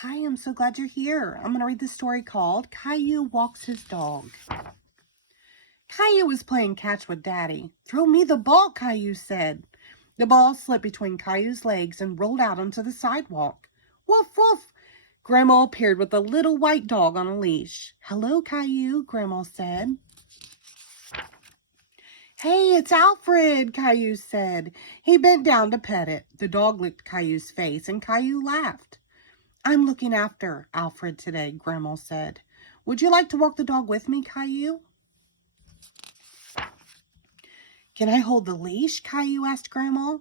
Hi, I'm so glad you're here. I'm going to read the story called Caillou Walks His Dog. Caillou was playing catch with Daddy. "Throw me the ball," Caillou said. The ball slipped between Caillou's legs and rolled out onto the sidewalk. Woof, woof! Grandma appeared with a little white dog on a leash. "Hello, Caillou," Grandma said. "Hey, it's Alfred," Caillou said. He bent down to pet it. The dog licked Caillou's face, and Caillou laughed. "I'm looking after Alfred today," Grandma said. "Would you like to walk the dog with me, Caillou?" "Can I hold the leash?" Caillou asked Grandma.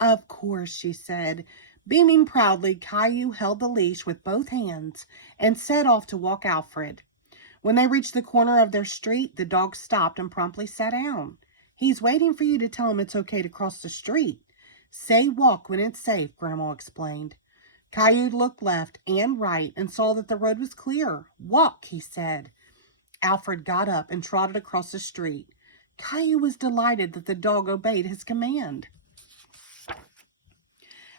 "Of course," she said. Beaming proudly, Caillou held the leash with both hands and set off to walk Alfred. When they reached the corner of their street, the dog stopped and promptly sat down. "He's waiting for you to tell him it's okay to cross the street. Say walk when it's safe," Grandma explained. Caillou looked left and right and saw that the road was clear. "Walk," he said. Alfred got up and trotted across the street. Caillou was delighted that the dog obeyed his command.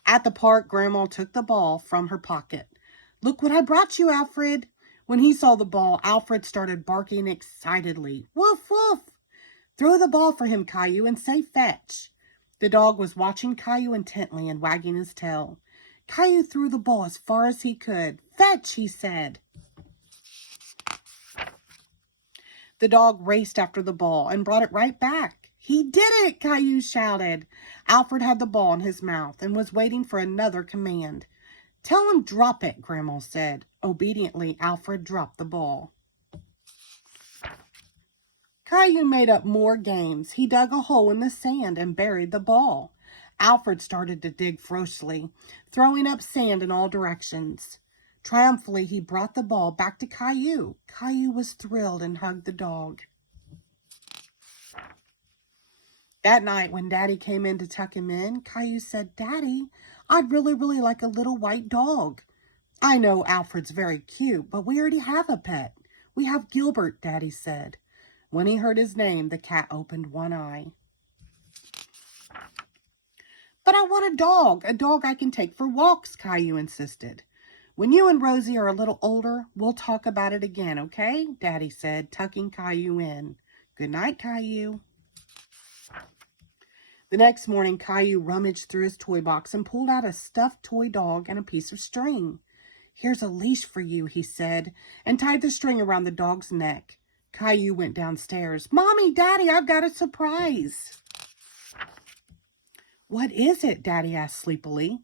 At the park, Grandma took the ball from her pocket. "Look what I brought you, Alfred." When he saw the ball, Alfred started barking excitedly. "Woof, woof!" "Throw the ball for him, Caillou, and say fetch." The dog was watching Caillou intently and wagging his tail. Caillou threw the ball as far as he could. "Fetch," he said. The dog raced after the ball and brought it right back. "He did it!" Caillou shouted. Alfred had the ball in his mouth and was waiting for another command. "Tell him drop it," Grandma said. Obediently, Alfred dropped the ball. Caillou made up more games. He dug a hole in the sand and buried the ball. Alfred started to dig ferociously, throwing up sand in all directions. Triumphantly, he brought the ball back to Caillou. Caillou was thrilled and hugged the dog. That night, when Daddy came in to tuck him in, Caillou said, "Daddy, I'd really like a little white dog." "I know Alfred's very cute, but we already have a pet. We have Gilbert," Daddy said. When he heard his name, the cat opened one eye. "But I want a dog I can take for walks," Caillou insisted. "When you and Rosie are a little older, we'll talk about it again, okay?" Daddy said, tucking Caillou in. "Good night, Caillou." The next morning, Caillou rummaged through his toy box and pulled out a stuffed toy dog and a piece of string. "Here's a leash for you," he said, and tied the string around the dog's neck. Caillou went downstairs. "Mommy, Daddy, I've got a surprise." "What is it?" Daddy asked sleepily.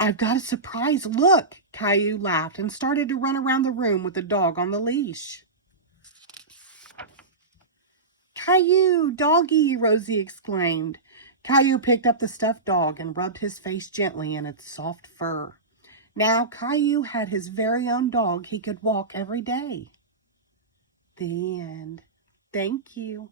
"I've got a surprise. Look!" Caillou laughed and started to run around the room with the dog on the leash. "Caillou, doggy!" Rosie exclaimed. Caillou picked up the stuffed dog and rubbed his face gently in its soft fur. Now Caillou had his very own dog he could walk every day. The end. Thank you.